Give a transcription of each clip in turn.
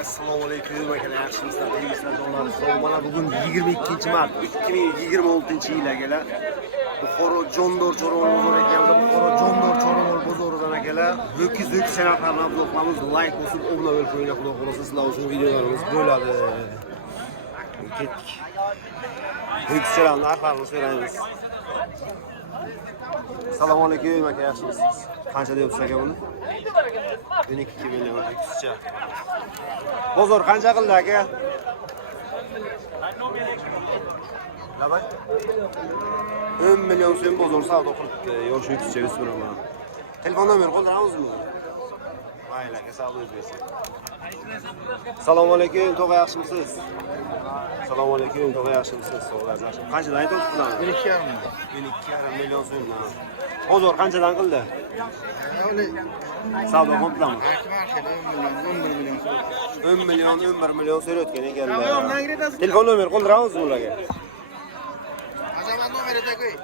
Assalomu alaykum akalar, yaxshimisizlar? Bizlar do'stlar, mana bugun 22-mart 2026-yil akalar. Buxoro Jondor Chorvon bozori ekanmiz. Buxoro Jondor Chorvon bozoridan akalar. Ho'kiz san'atlarni avlodlarimiz like bosib, obuna bo'lib qo'yinglar. Xudo xolasa sizlar uchun videolarimiz bo'ladi. Ketdik. Ho'kiz san'atlarni narxlarini so'raymiz. Assalomu alaykum aka, yaxshimisiz? Qancha deyapsiz aka buni? 12 million ho'kizcha. Bozor qancha qildi aka? Nima? 10 million so'm bozor savdo qilibdi. Yosh ho'kizcha o'smiraman. Telefon nomer qoldiramizmi? Mayli aka, sog'lik bersin. Assalomu alaykum, tog'a yaxshimisiz? Assalomu alaykum, tog'a yaxshimisiz? Sog'lar yaxshi. Qanchadan aytyapsiz bularni? 12,5 million so'm. Bozor qanchadan qildi? Savdo kompletmi? 10 million, 11 million so'rayotgan ekanlar. Telefon nomer qoldiramizmi ularga? Azamat nomerida qo'y.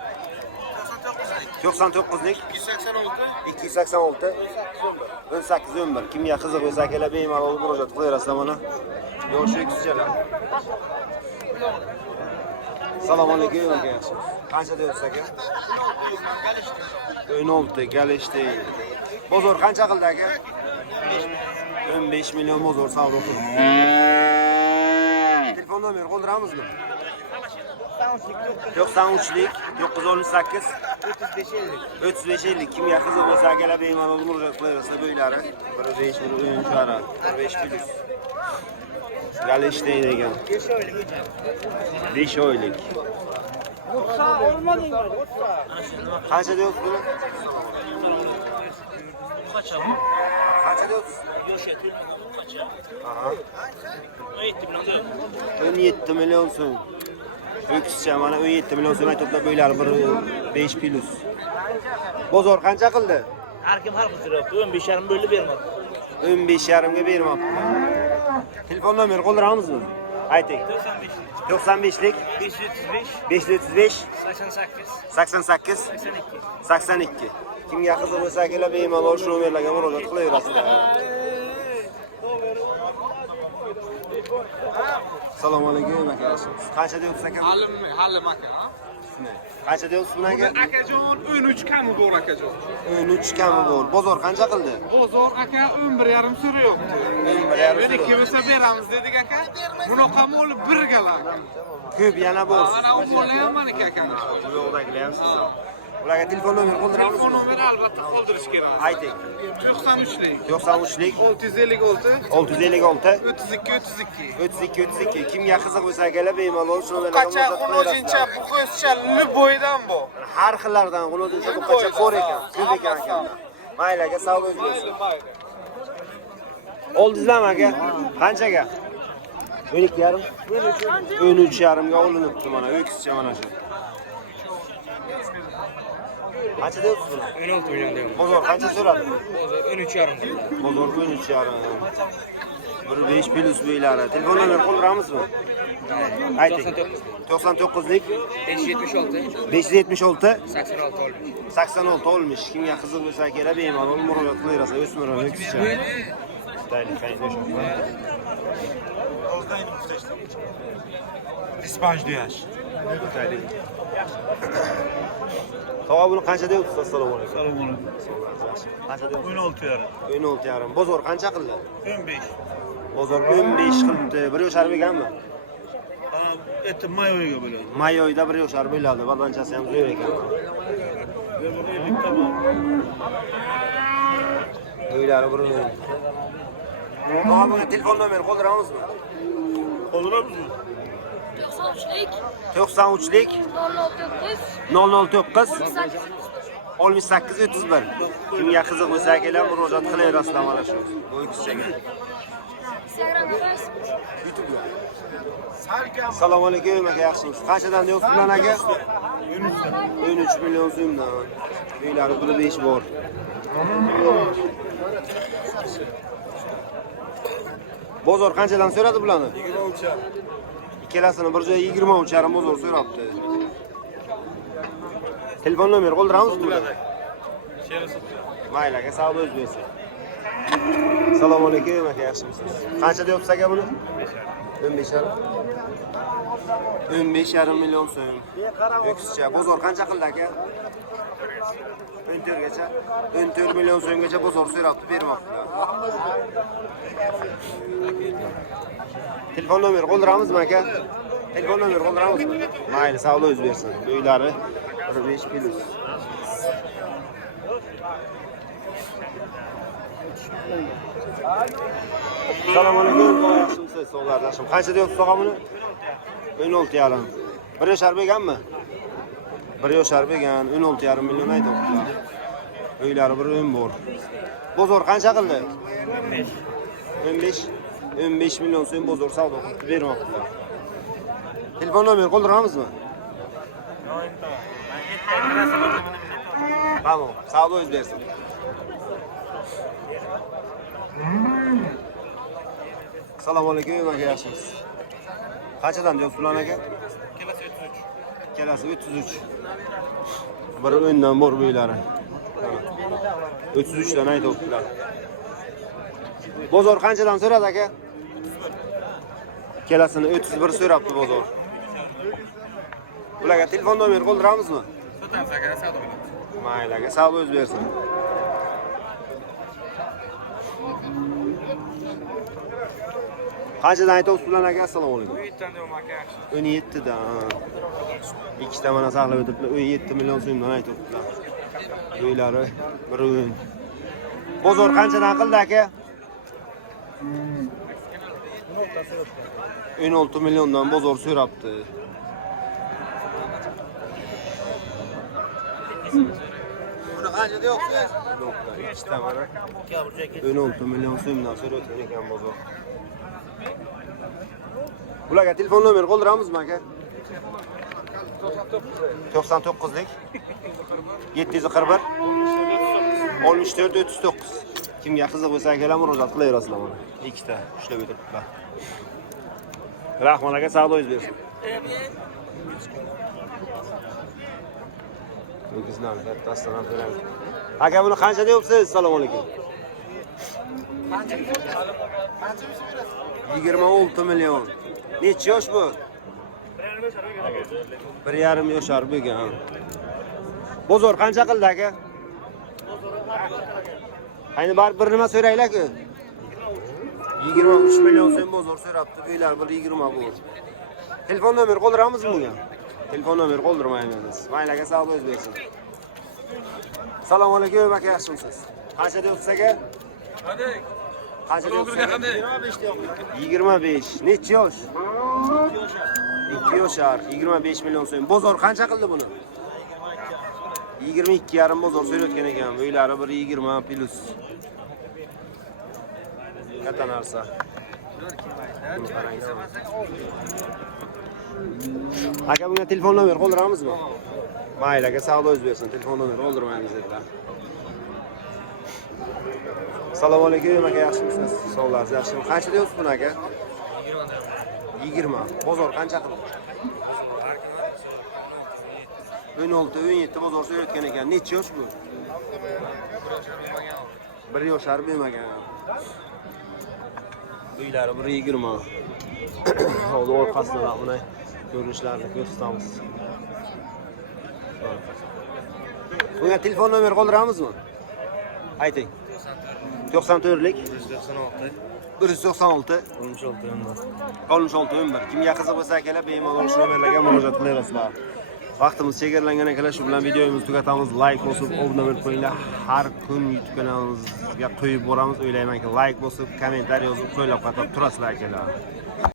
99lik 286 1811. Kimga qiziq bo'lsa akalar bemalol murojaat qilaverasizlar mana. Yosh ho'kizchalar. Assalomu alaykum aka, yaxshimisiz? Qancha deyapsiz aka? 16 galishdi. Bozor qancha qildi aka? 15 million bozor savdo qildi. Telefon nomer qoldiramizmi? 93lik 918 3550. Kimga qiziq bo'lsa akalar bemalol murojaat qilaversa bo'ylari 15 o'yinchilari 15 plus. Galishdi degan. 5 oylik. Qancha deyapsiz buni? Qancha deyapsiz? Aha. 17 million so'm. Ho'kizcha mana 17 million so'm aytiblar bo'ylari 5 plus. Bozor qancha qildi? Har kim har qilib 15,5 bo'lib bermoqda. 15,5 ga bermoqda. Telefon nomer qoldiramizmi? Ayting. 95lik 535 88 82. Kimga qiziq bo'lsa akalar bemalol shu nomerlarga murojaat qilaverasizlar. Assalomu alaykum aka. Qancha deyapsiz aka? Halim aka. Qancha deyapsiz buni aka? Akajon 13 kami bor akajon. 13 kami bor. Bozor qancha qildi? Bozor aka 11,5 so'rayapti. 11,5. Dedi kimsa beramiz dedik aka. Bunaqa mol birgalar. Ko'p yana bor. Mana u mollar ham mana aka. Bu yoqdagilar ham sizlar. Ularga telefon nomer qoldiramizmi? Telefon nomeri albatta qoldirish kerak. Ayting. 93lik 93lik 656 656 32 32. Kimga qiziq bo'lsa akalar bemalol shu nomerlarga Qacha qulojincha, buqo'zcha, boydan bu. Har xillardan qulojincha buqacha bor ekan, ko'p ekan aka. Mayli aka, sog'lik bo'lsin. Oldingizlarmi aka? Qanchaga? 12,5. 13,5 ga olinibdi mana, ho'kizcha mana shu. Qancha deyapsiz buni? 16 million deyman. Bozor qancha so'radi? Bozor 13,5. Bozor 13,5. 15 plus bo'ylari. Telefon nomer qoldiramizmi? Ayting. 99lik 576 576 86 olmuş. Kimga qiziq bo'lsa kerak bemalol murojaat qilaverasiz. O'smirlar ho'kizcha. Stayli qaynosh. Dispajdiyash. Tog'a buni qancha deyapsiz? Assalomu alaykum. Assalomu alaykum. Qancha deyapsiz? 16,5. 16,5. Bozor qancha qildi? 15. Bozor 15 qilibdi. 1 yoshar bo'lganmi? Etti may oyiga bo'ladi. May oyida 1 yoshar bo'ladi. Balanchasi ham zo'r ekan. O'ylari bir. Tog'a buni telefon nomer qoldiramizmi? Qoldiramizmi? 93lik 009 68 31. Kimga qiziq bo'lsa akalar murojaat qilaverasizlar mana shu ho'kizchaga. YouTube'da. Assalomu alaykum aka, yaxshimisiz? Qanchadan deyapsiz bilan aka? 13 million so'mdan. Uylari puli 5 bor. Bozor qanchadan so'radi bularni? 23. Ikkalasini bir joyga 23,5 bozor so'rabdi. Telefon nomer qoldiramizmi? Mayli aka, sog' bo'lsin. Assalomu alaykum aka, yaxshimisiz? Qancha deyapsiz aka buni? 15,5. 15,5 million so'm. O'ksizcha bozor qancha qildi aka? 14 gacha. 14 million so'mgacha bozor so'rabdi, bermoqda. Telefon nomeri qoldiramizmi aka? Telefon nomeri qoldiramizmi? Mayli, savdo o'z bersin. Uylari 15 plus. Assalomu alaykum, yaxshimisiz? Sog'lardaşim. Qancha deyapsiz tog'a buni? 16,5. 1 yoshar berganmi? 1 yoshar bergan, 16,5 million aytibdilar. Uylari bir o'yin bor. Bozor qancha qildi? 15 million so'm bozor savdo qilib bermoqdilar. Telefon nomeri qoldiramizmi? Tamam, savdo o'z bersin. Assalomu alaykum aka, yaxshimisiz? Qanchadan deyapsiz ulan aka? Kelasi 33. Bir o'yindan bor uylari. 33 dan aytibdilar. Bozor qanchadan so'radi aka? Kelasini 31 so'rabdi bozor. Ularga telefon nomeri qoldiramizmi? Sotamiz aka, savdo qilamiz. Mayli aka, savdo o'z bersin. Qanchadan aytibsiz ulan aka? Assalomu alaykum. 17 dan deyman aka. 17 dan. Ikkita mana saqlab o'tibdilar. 17 million so'mdan aytibdilar. Uylari bir o'yin. Bozor qanchadan qildi aka? 16 milliondan bozor so'rabdi. Buni qancha deyapsiz? Ikkita mana 16 million so'mdan so'rayotgan ekan bozor. Bularga telefon nomeri qoldiramizmi aka? 99lik 741 64 39. Kimga qiziq bo'lsa akalar murojaat qilaverasizlar mana. Ikkita ushlab o'tiribdilar. Rahmat aka, savdo o'z bersin. O'gizlar kattasidan beramiz. Aka buni qancha deyapsiz? Assalomu alaykum. 26 million. Necha yosh bu? 1,5 yoshar bo'lgan. Bozor qancha qildi aka? Ayni bir nima so'raylar-ku. 23 million so'm bozor so'rabdi. Uylar 1,20 bu. Telefon nomeri qoldiramizmi bunga? Telefon nomeri qoldirmaymiz. Mayli aka, savdo o'z bersin. Assalomu alaykum aka, yaxshimisiz? Qancha deyapsiz aka? Qancha deyapsiz? 25. Necha yosh? 2 yoshar. 25 million so'm. Bozor qancha qildi buni? 22,5 bozor so'rayotgan ekan. Uylari 1,20 plus. Katta narsa. Aka bunga telefon nomeri qoldiramizmi? Mayli aka, savdo o'z bersin. Telefon nomeri qoldirmaymiz dedilar. Assalomu alaykum aka, yaxshimisiz? Sog'larsiz, yaxshimi? Qancha deyapsiz buni aka? 20. Bozor qancha qildi? 16-17 bozor so'rayotgan ekan. Necha yosh bu? 1 yoshar bermagan. Uylari 1,20. Hozir orqasidan buni ko'rinishlarni ko'rsatamiz. Bunga telefon nomeri qoldiramizmi? Ayting. 94lik 196 11. Kimga qiziq bo'lsa akalar, bemalol shu nomerlarga murojaat qilaverasizlar. Vaqtimiz chegaralangan akalar, shu bilan videomizni tugatamiz. Like bosib, obuna bo'lib qo'yinglar. Har kun YouTube kanalimizga qo'yib boramiz. O'ylaymanki, like bosib, kommentariy yozib, qo'ylab qatab turasizlar akalar.